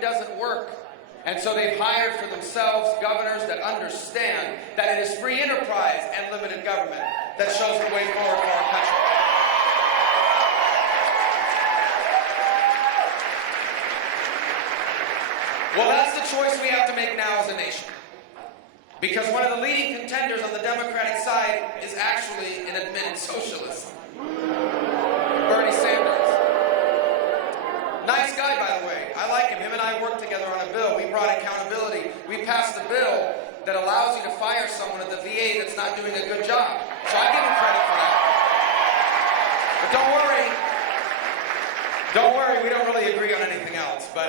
government doesn't work. And so they've hired for themselves governors that understand that it is free enterprise and limited government that shows the way forward for our country. Well, that's the choice we have to make now as a nation. Because one of the leading contenders on the Democratic side is actually an admitted socialist. Bernie Sanders. Nice guy, by the way. I like him. Him and I worked together on a bill. We brought accountability. We passed a bill that allows you to fire someone at the VA that's not doing a good job. So I give him credit for that. But don't worry, we don't really agree on anything else. But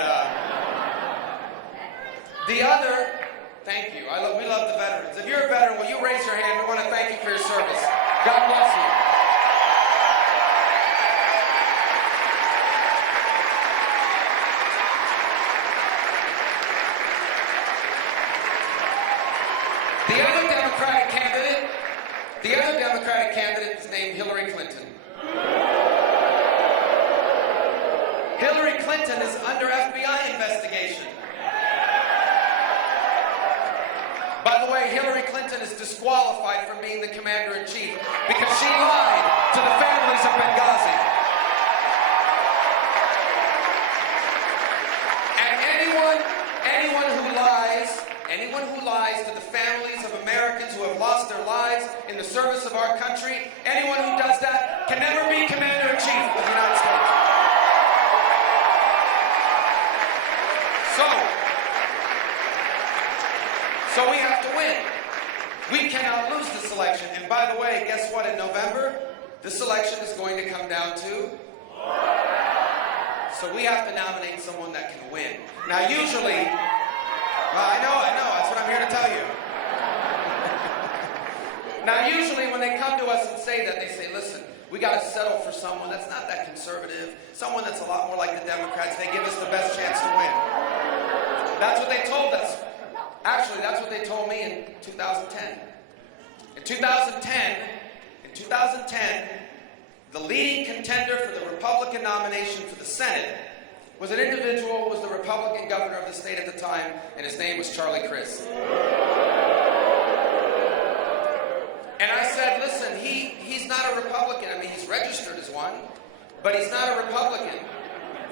the other, thank you. We love the veterans. If you're a veteran, will you raise your hand? We want to thank you for your service. God bless you. The other Democratic candidate is named Hillary Clinton. Hillary Clinton is under FBI investigation. By the way, Hillary Clinton is disqualified from being the commander-in-chief because she lied to the families of Benghazi. And anyone who lies to the families of Americans who have lost their lives in the service of our country, anyone who does that can never be commander-in-chief of the United States. So we have to win. We cannot lose this election. And by the way, guess what? In November, this election is going to come down to... So we have to nominate someone that can win. Now usually... Well, I know, that's what I'm here to tell you. Now usually when they come to us and say that, they say, listen, we got to settle for someone that's not that conservative, someone that's a lot more like the Democrats. They give us the best chance to win. That's what they told us. Actually, that's what they told me in 2010. In 2010, the leading contender for the Republican nomination for the Senate was an individual who was the Republican governor of the state at the time, and his name was Charlie Crist. And I said, listen, he's not a Republican. I mean, he's registered as one, but he's not a Republican.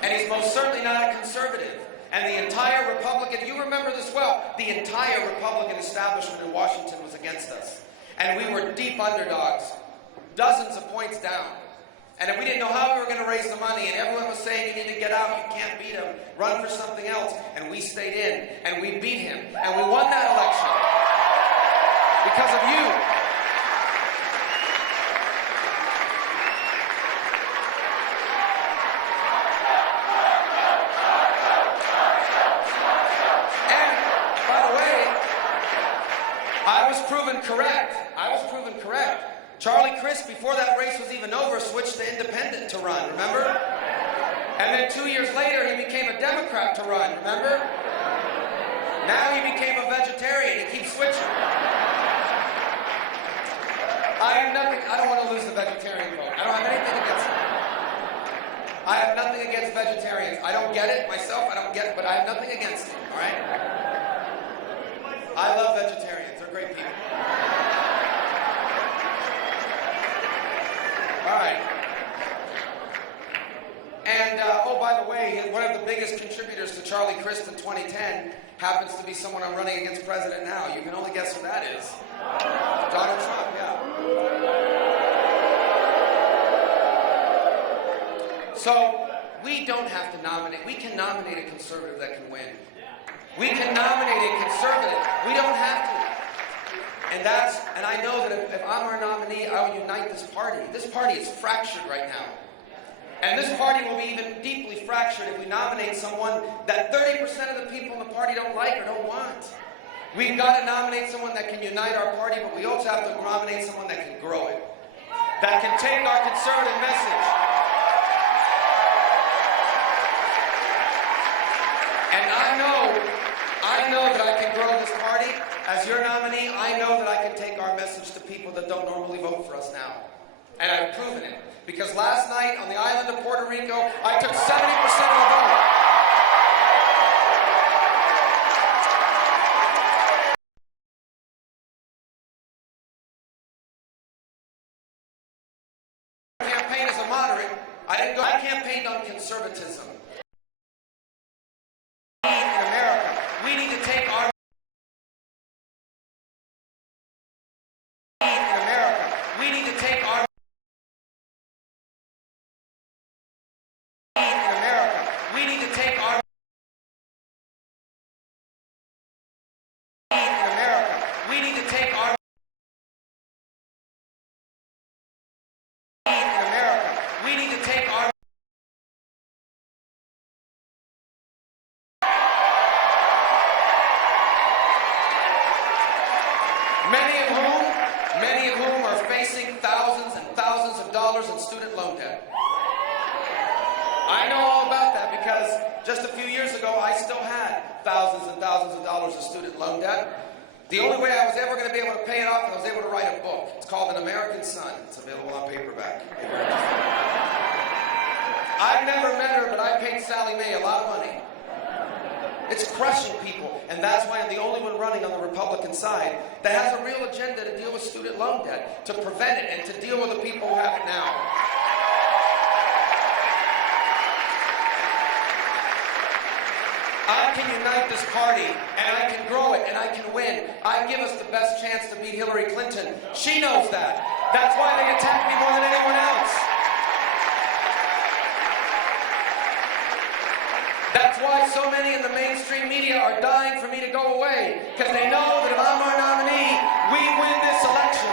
And he's most certainly not a conservative. And the entire Republican, you remember this well, the entire Republican establishment in Washington was against us. And we were deep underdogs, dozens of points down. And we didn't know how we were going to raise the money, and everyone was saying, you need to get out, you can't beat him, run for something else. And we stayed in, and we beat him, and we won that election. Because of you. I was proven correct. Charlie Crist, before that race was even over, switched to independent to run, remember? And then 2 years later, he became a Democrat to run, remember? Now he became a vegetarian. He keeps switching. I don't want to lose the vegetarian vote. I don't have anything against it. I have nothing against vegetarians. I don't get it myself. I don't get it, but I have nothing against it, all right? I love vegetarians. They're great people. All right. And, oh, by the way, one of the biggest contributors to Charlie Crist in 2010 happens to be someone I'm running against president now. You can only guess who that is. Donald Trump, yeah. So, we don't have to nominate. We can nominate a conservative that can win. We can nominate a conservative. We don't have to. And I know that if I'm our nominee, I will unite this party. This party is fractured right now. And this party will be even deeply fractured if we nominate someone that 30% of the people in the party don't like or don't want. We've got to nominate someone that can unite our party, but we also have to nominate someone that can grow it. That can take our conservative message. And I know that I can grow this party. As your nominee, I know that I can take our message to people that don't normally vote for us now. And I've proven it. Because last night on the island of Puerto Rico, I took 70% of the vote. facing thousands and thousands of dollars in student loan debt. I know all about that because just a few years ago, I still had thousands and thousands of dollars of student loan debt. The only way I was ever going to be able to pay it off is I was able to write a book. It's called An American Son. It's available on paperback. I've never met her, but I paid Sally Mae a lot of money. It's crushing people, and that's why I'm the only one running on the Republican side that has a real agenda to deal with student loan debt, to prevent it, and to deal with the people who have it now. I can unite this party, and I can grow it, and I can win. I give us the best chance to beat Hillary Clinton. She knows that. That's why they attack me more than anyone else. That's why so many in the mainstream media are dying for me to go away, because they know that if I'm our nominee, we win this election.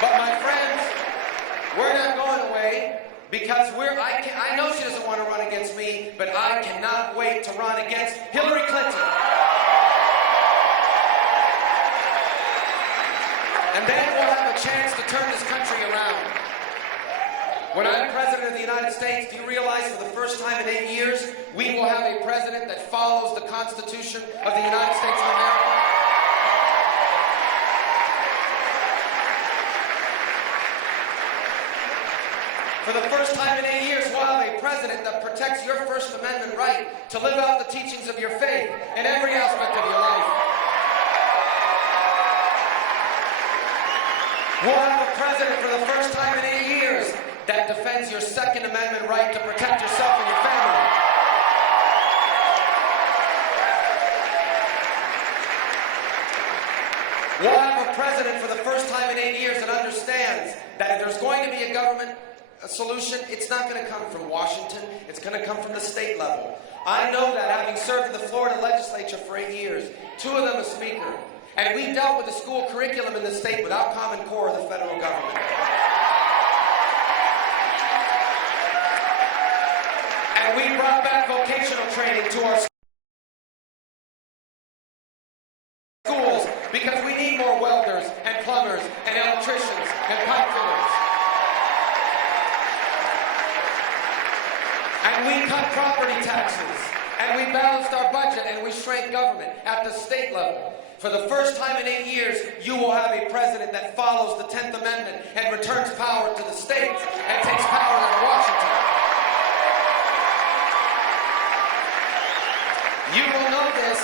But my friends, we're not going away because I know she doesn't want to run against me, but I cannot wait to run against Hillary Clinton. And then we'll have a chance to turn this country around. When I'm President of the United States, do you realize for the first time in 8 years, we will have a president that follows the Constitution of the United States of America? For the first time in 8 years, we'll have a president that protects your First Amendment right to live out the teachings of your faith in every aspect of your life. We'll have a president for the first time in 8 years that defends your Second Amendment right to protect yourself and your family. We'll have a president for the first time in 8 years that understands that if there's going to be a government solution, it's not going to come from Washington, it's going to come from the state level. I know that, having served in the Florida legislature for 8 years, 2 of them as speaker, and we dealt with the school curriculum in the state without Common Core of the federal government. And we brought back vocational training to our schools because we need more welders and plumbers and electricians and pipe fitters. And we cut property taxes, and we balanced our budget, and we shrank government at the state level. For the first time in 8 years, you will have a president that follows the 10th Amendment and returns power to the states and takes power out of Washington. You will know this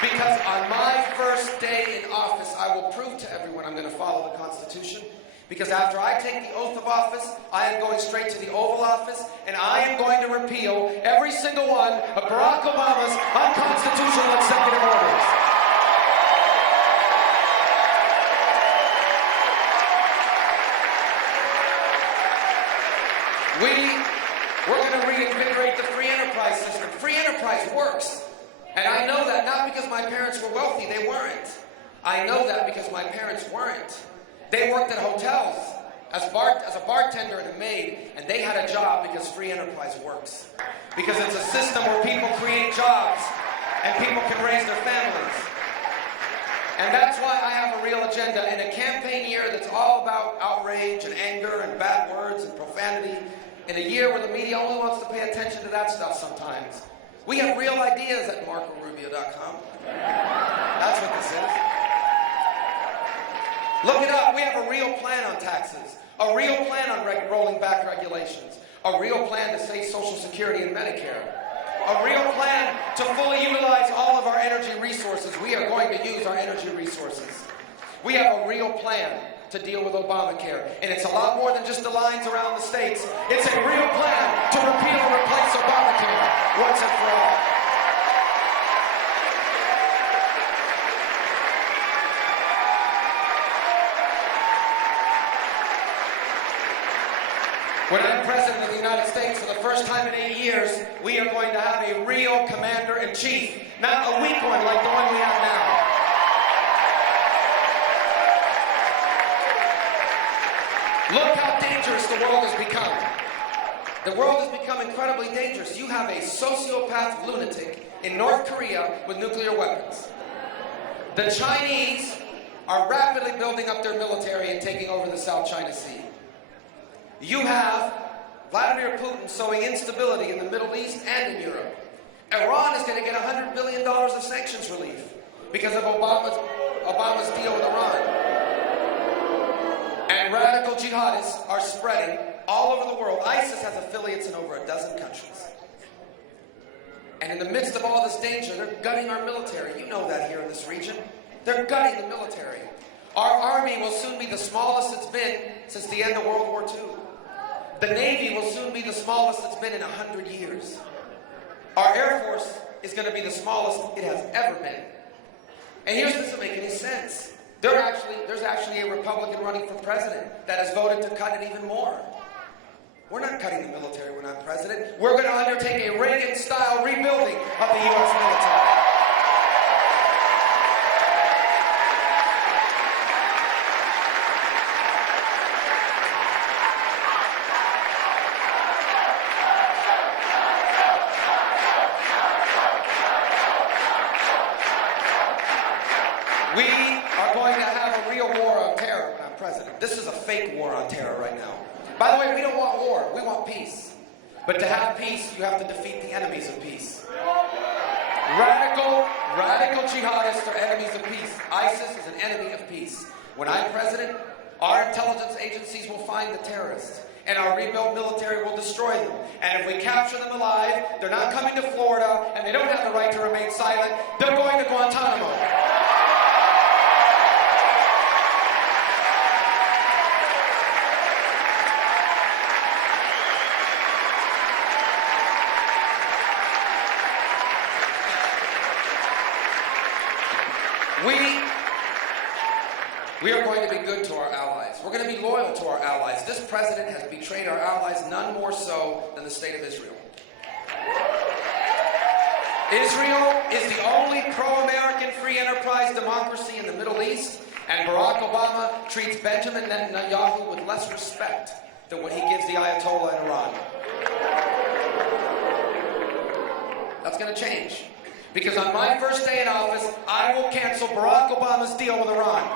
because on my first day in office, I will prove to everyone I'm going to follow the Constitution. Because after I take the oath of office, I am going straight to the Oval Office, and I am going to repeal every single one of Barack Obama's unconstitutional executive orders. We're going to reinvigorate the free enterprise system. Free enterprise works. And I know that not because my parents were wealthy, they weren't. I know that because my parents weren't. They worked at hotels as a bartender and a maid, and they had a job because free enterprise works. Because it's a system where people create jobs and people can raise their families. And that's why I have a real agenda. In a campaign year that's all about outrage and anger and bad words and profanity, in a year where the media only wants to pay attention to that stuff sometimes, we have real ideas at MarcoRubio.com. That's what this is. Look it up. We have a real plan on taxes, a real plan on rolling back regulations, a real plan to save Social Security and Medicare, a real plan to fully utilize all of our energy resources. We are going to use our energy resources. We have a real plan to deal with Obamacare, and it's a lot more than just the lines around the states. It's a real plan to repeal and replace Obamacare once and for all. When I'm President of the United States for the first time in 8 years, we are going to have a real commander-in-chief, not a weak one like the one we have now. Look how dangerous the world has become. The world has become incredibly dangerous. You have a sociopath lunatic in North Korea with nuclear weapons. The Chinese are rapidly building up their military and taking over the South China Sea. You have Vladimir Putin sowing instability in the Middle East and in Europe. Iran is going to get $100 billion of sanctions relief because of Obama's deal with Iran. And radical jihadists are spreading all over the world. ISIS has affiliates in over a dozen countries. And in the midst of all this danger, they're gutting our military. You know that here in this region. They're gutting the military. Our army will soon be the smallest it's been since the end of World War II. The Navy will soon be the smallest it's been in 100 years. Our Air Force is going to be the smallest it has ever been. And here's what doesn't make any sense. There's actually a Republican running for president that has voted to cut it even more. We're not cutting the military when I'm president. We're going to undertake a Reagan-style rebuilding of the U.S. military. We are going to have a real war on terror when I'm president. This is a fake war on terror right now. By the way, we don't want war. We want peace. But to have peace, you have to defeat the enemies of peace. Radical jihadists are enemies of peace. ISIS is an enemy of peace. When I'm president, our intelligence agencies will find the terrorists, and our rebuilt military will destroy them. And if we capture them alive, they're not coming to Florida, and they don't have the right to remain silent. They're going to Guantanamo. We are going to be good to our allies. We're going to be loyal to our allies. This president has betrayed our allies none more so than the state of Israel. Israel is the only pro-American free enterprise democracy in the Middle East, and Barack Obama treats Benjamin Netanyahu with less respect than what he gives the Ayatollah in Iran. That's going to change. Because on my first day in office, I will cancel Barack Obama's deal with Iran.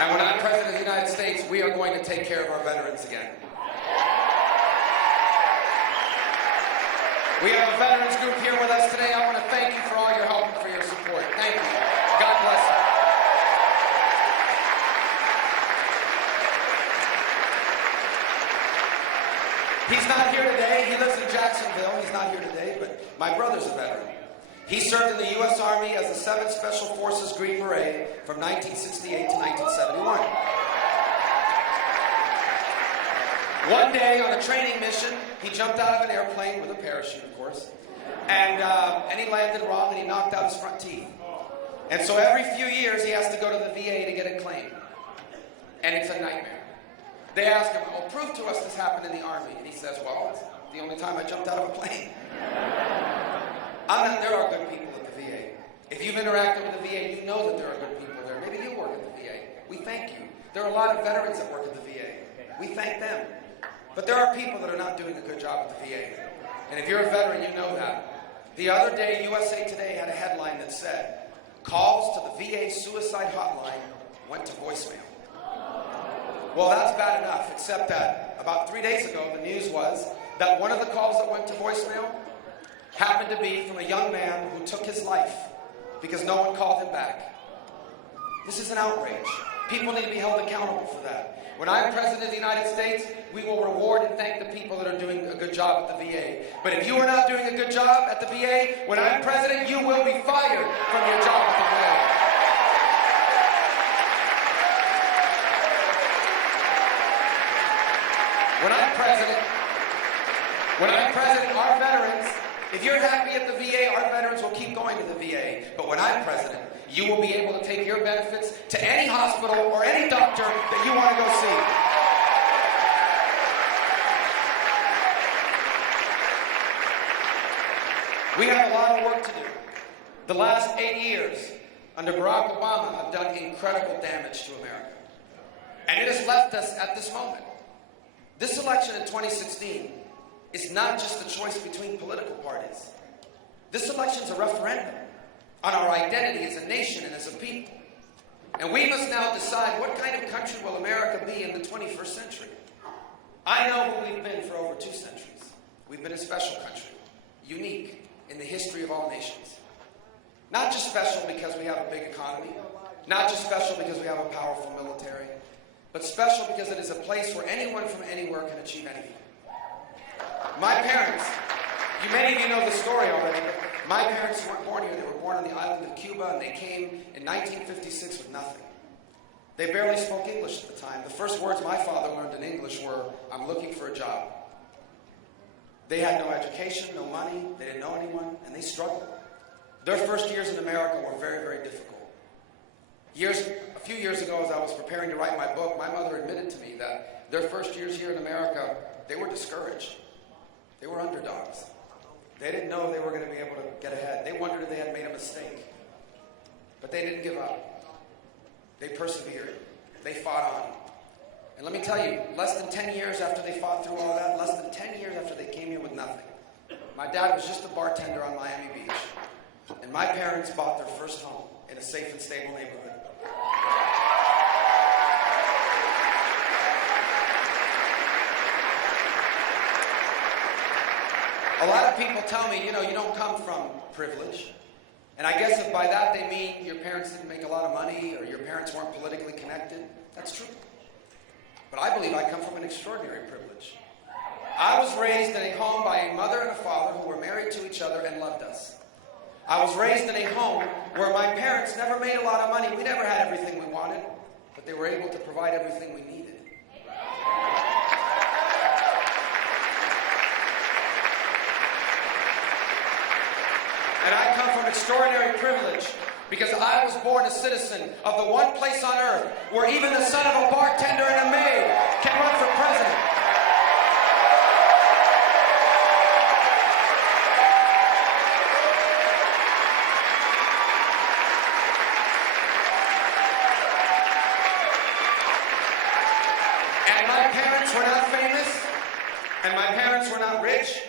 And when I'm president of the United States, we are going to take care of our veterans again. We have a veterans group here with us today. I want to thank you for all your help and for your support. Thank you. God bless you. He's not here today. He lives in Jacksonville. He's not here today, but my brother's a veteran. He served in the U.S. Army as the 7th Special Forces Green Beret from 1968 to 1971. One day on a training mission, he jumped out of an airplane with a parachute, of course, and he landed wrong and he knocked out his front teeth. And so every few years he has to go to the VA to get it claimed. And it's a nightmare. They ask him, "Oh, prove to us this happened in the Army." And he says, "Well, it's the only time I jumped out of a plane." There are good people at the VA. If you've interacted with the VA, you know that there are good people there. Maybe you work at the VA. We thank you. There are a lot of veterans that work at the VA. We thank them. But there are people that are not doing a good job at the VA. And if you're a veteran, you know that. The other day, USA Today had a headline that said, "Calls to the VA suicide hotline went to voicemail." Well, that's bad enough, except that about 3 days ago, the news was that one of the calls that went to voicemail happened to be from a young man who took his life because no one called him back. This is an outrage. People need to be held accountable for that. When I'm president of the United States, we will reward and thank the people that are doing a good job at the VA. But if you are not doing a good job at the VA, when I'm president, you will be fired from your job at the VA. When I'm president, our veterans, if you're happy at the VA, our veterans will keep going to the VA. But when I'm president, you will be able to take your benefits to any hospital or any doctor that you want to go see. We have a lot of work to do. The last 8 years, under Barack Obama have done incredible damage to America. And it has left us at this moment. This election in 2016 is not just a choice between political parties. This election is a referendum on our identity as a nation and as a people. And we must now decide, what kind of country will America be in the 21st century? I know who we've been for over 2 centuries. We've been a special country, unique in the history of all nations. Not just special because we have a big economy, not just special because we have a powerful military, but special because it is a place where anyone from anywhere can achieve anything. My parents, many of you know the story already, but my parents weren't born here. They were born on the island of Cuba, and they came in 1956 with nothing. They barely spoke English at the time. The first words my father learned in English were, "I'm looking for a job." They had no education, no money, they didn't know anyone, and they struggled. Their first years in America were very, very difficult. A few years ago, as I was preparing to write my book, my mother admitted to me that their first years here in America, they were discouraged. They were underdogs. They didn't know they were going to be able to get ahead. They wondered if they had made a mistake. But they didn't give up. They persevered. They fought on. And let me tell you, less than 10 years after they fought through all that, less than 10 years after they came here with nothing, my dad was just a bartender on Miami Beach. And my parents bought their first home in a safe and stable neighborhood. A lot of people tell me, you don't come from privilege. And I guess if by that they mean your parents didn't make a lot of money or your parents weren't politically connected, that's true. But I believe I come from an extraordinary privilege. I was raised in a home by a mother and a father who were married to each other and loved us. I was raised in a home where my parents never made a lot of money. We never had everything we wanted, but they were able to provide everything we needed. And I come from extraordinary privilege because I was born a citizen of the one place on earth where even the son of a bartender and a maid can run for president. And my parents were not famous, and my parents were not rich,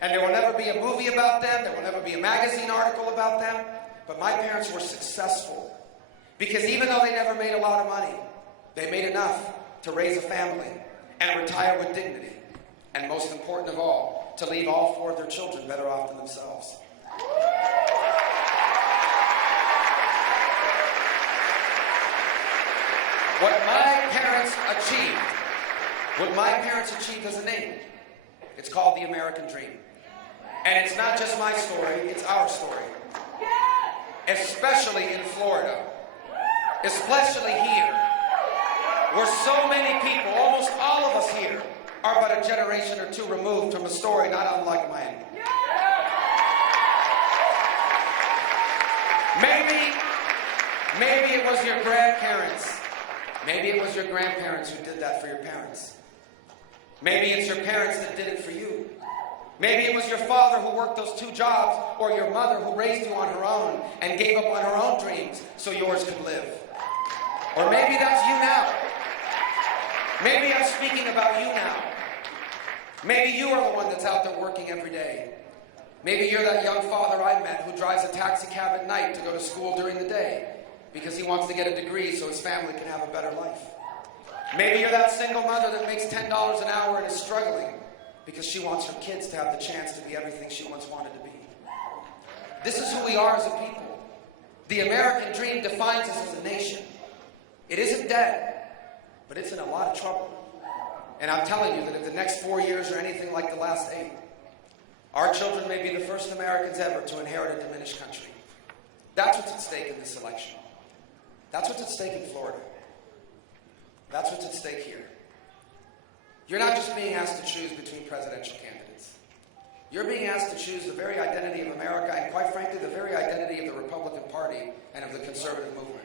and there will never be a movie about them, there will never be a magazine article about them, but my parents were successful because even though they never made a lot of money, they made enough to raise a family and retire with dignity, and most important of all, to leave all 4 of their children better off than themselves. What my parents achieved as a name, it's called the American dream. And it's not just my story, it's our story. Especially in Florida. Especially here. Where so many people, almost all of us here, are but a generation or 2 removed from a story not unlike mine. Maybe it was your grandparents. Maybe it was your grandparents who did that for your parents. Maybe it's your parents that did it for you. Maybe it was your father who worked those 2 jobs, or your mother who raised you on her own and gave up on her own dreams so yours could live. Or maybe that's you now. Maybe I'm speaking about you now. Maybe you are the one that's out there working every day. Maybe you're that young father I met who drives a taxi cab at night to go to school during the day because he wants to get a degree so his family can have a better life. Maybe you're that single mother that makes $10 an hour and is struggling because she wants her kids to have the chance to be everything she once wanted to be. This is who we are as a people. The American dream defines us as a nation. It isn't dead, but it's in a lot of trouble. And I'm telling you that if the next 4 years are anything like the last 8, our children may be the first Americans ever to inherit a diminished country. That's what's at stake in this election. That's what's at stake in Florida. That's what's at stake here. You're not just being asked to choose between presidential candidates. You're being asked to choose the very identity of America and, quite frankly, the very identity of the Republican Party and of the conservative movement.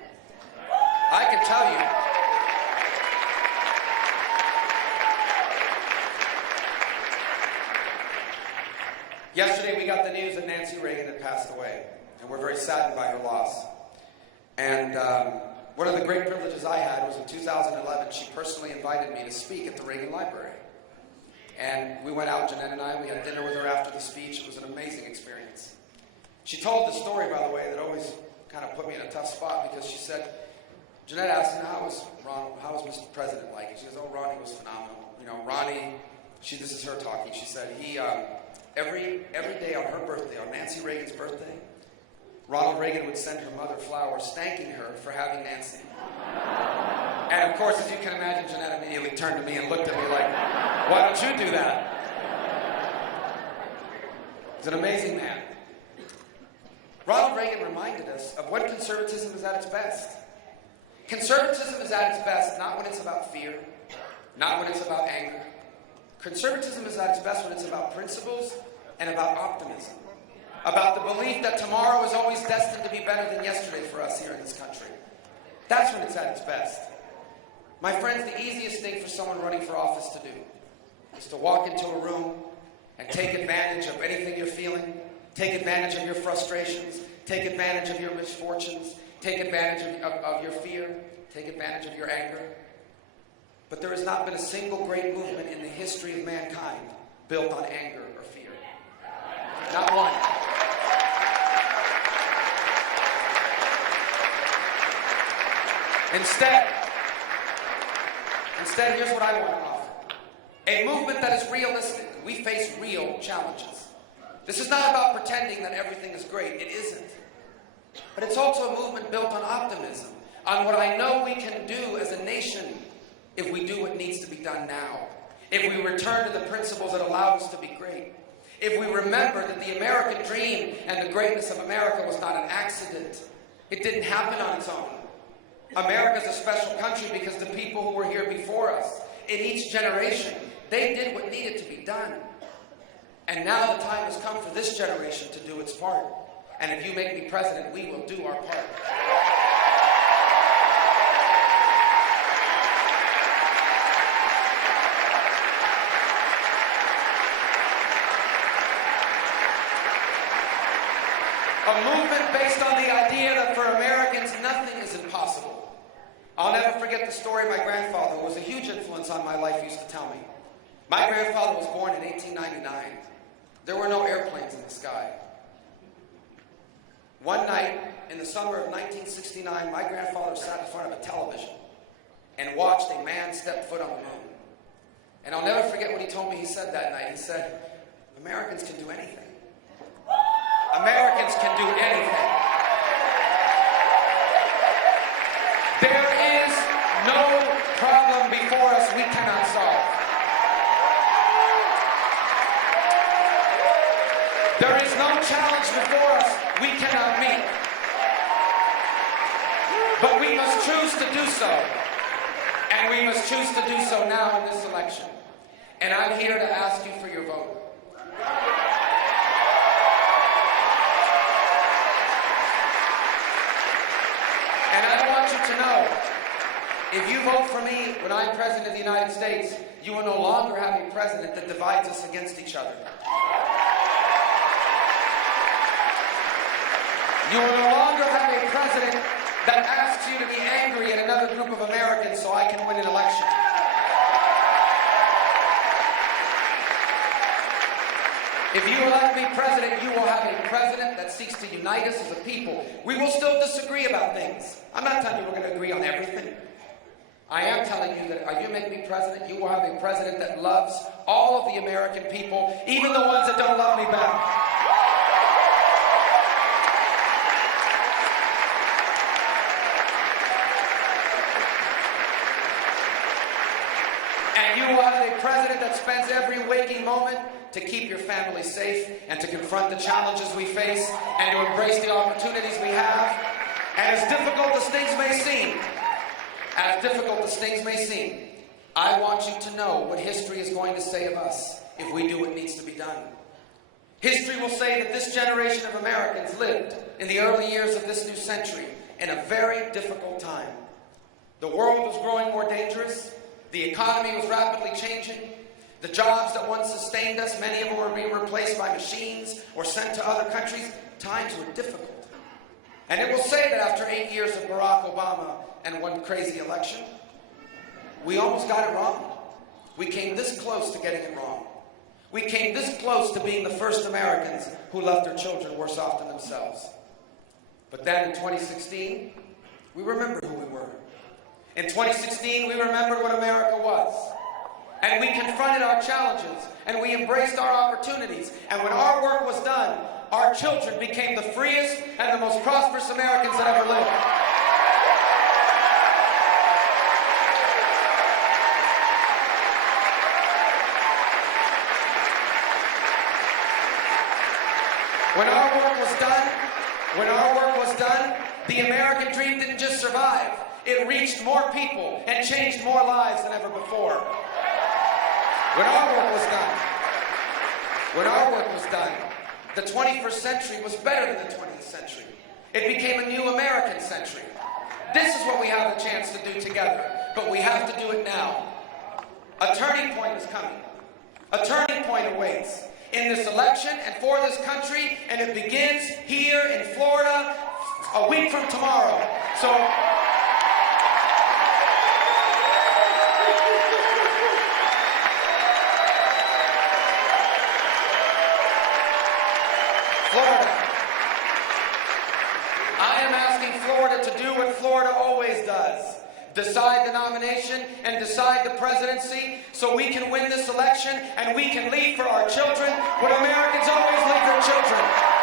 I can tell you, yesterday we got the news that Nancy Reagan had passed away, and we're very saddened by her loss. And one of the great privileges I had was in 2011, she personally invited me to speak at the Reagan Library. And we went out, Jeanette and I, we had dinner with her after the speech. It was an amazing experience. She told the story, by the way, that always kind of put me in a tough spot, because she said, Jeanette asked him, how was Mr. President like? And she goes, oh, Ronnie was phenomenal. You know, Ronnie, this is her talking, she said, he, every day on her birthday, on Nancy Reagan's birthday, Ronald Reagan would send her mother flowers thanking her for having Nancy. And of course, as you can imagine, Jeanette immediately turned to me and looked at me like, why don't you do that? He's an amazing man. Ronald Reagan reminded us of when conservatism is at its best. Conservatism is at its best not when it's about fear, not when it's about anger. Conservatism is at its best when it's about principles and about optimism. About the belief that tomorrow is always destined to be better than yesterday for us here in this country. That's when it's at its best. My friends, the easiest thing for someone running for office to do is to walk into a room and take advantage of anything you're feeling, take advantage of your frustrations, take advantage of your misfortunes, take advantage of your fear, take advantage of your anger. But there has not been a single great movement in the history of mankind built on anger or fear. Not one. Instead, here's what I want to offer. A movement that is realistic. We face real challenges. This is not about pretending that everything is great. It isn't. But it's also a movement built on optimism, on what I know we can do as a nation if we do what needs to be done now. If we return to the principles that allowed us to be great. If we remember that the American dream and the greatness of America was not an accident. It didn't happen on its own. America's a special country because the people who were here before us, in each generation, they did what needed to be done. And now the time has come for this generation to do its part. And if you make me president, we will do our part. A movement based on the idea that for Americans, nothing is impossible. I'll never forget the story my grandfather, who was a huge influence on my life, used to tell me. My grandfather was born in 1899. There were no airplanes in the sky. One night, in the summer of 1969, my grandfather sat in front of a television and watched a man step foot on the moon. And I'll never forget what he told me he said that night. He said, Americans can do anything. Americans can do anything. There is no problem before us we cannot solve. There is no challenge before us we cannot meet. But we must choose to do so. And we must choose to do so now in this election. And I'm here to ask you for your vote. And I want you to know, if you vote for me when I'm President of the United States, you will no longer have a president that divides us against each other. You will no longer have a president that asks you to be angry at another group of Americans so I can win an election. If you elect me president, you will have a president that seeks to unite us as a people. We will still disagree about things. I'm not telling you we're going to agree on everything. I am telling you that if you make me president, you will have a president that loves all of the American people, even the ones that don't love me back. And you will have a president that spends every waking moment to keep your family safe and to confront the challenges we face and to embrace the opportunities we have. And as difficult as things may seem, I want you to know what history is going to say of us if we do what needs to be done. History will say that this generation of Americans lived in the early years of this new century in a very difficult time. The world was growing more dangerous. The economy was rapidly changing. The jobs that once sustained us, many of them were being replaced by machines or sent to other countries. Times were difficult. And it will say that after 8 years of Barack Obama and one crazy election, we almost got it wrong. We came this close to getting it wrong. We came this close to being the first Americans who left their children worse off than themselves. But then in 2016, we remembered who we were. In 2016, we remembered what America was. And we confronted our challenges, and we embraced our opportunities. And when our work was done, our children became the freest and the most prosperous Americans that ever lived. When our work was done, the American dream didn't just survive. It reached more people and changed more lives than ever before. When our work was done, the 21st century was better than the 20th century. It became a new American century. This is what we have a chance to do together, but we have to do it now. A turning point is coming. A turning point awaits in this election and for this country, and it begins here in Florida a week from tomorrow. So Florida. I am asking Florida to do what Florida always does. Decide the nomination and decide the presidency so we can win this election and we can leave for our children what Americans always leave their children.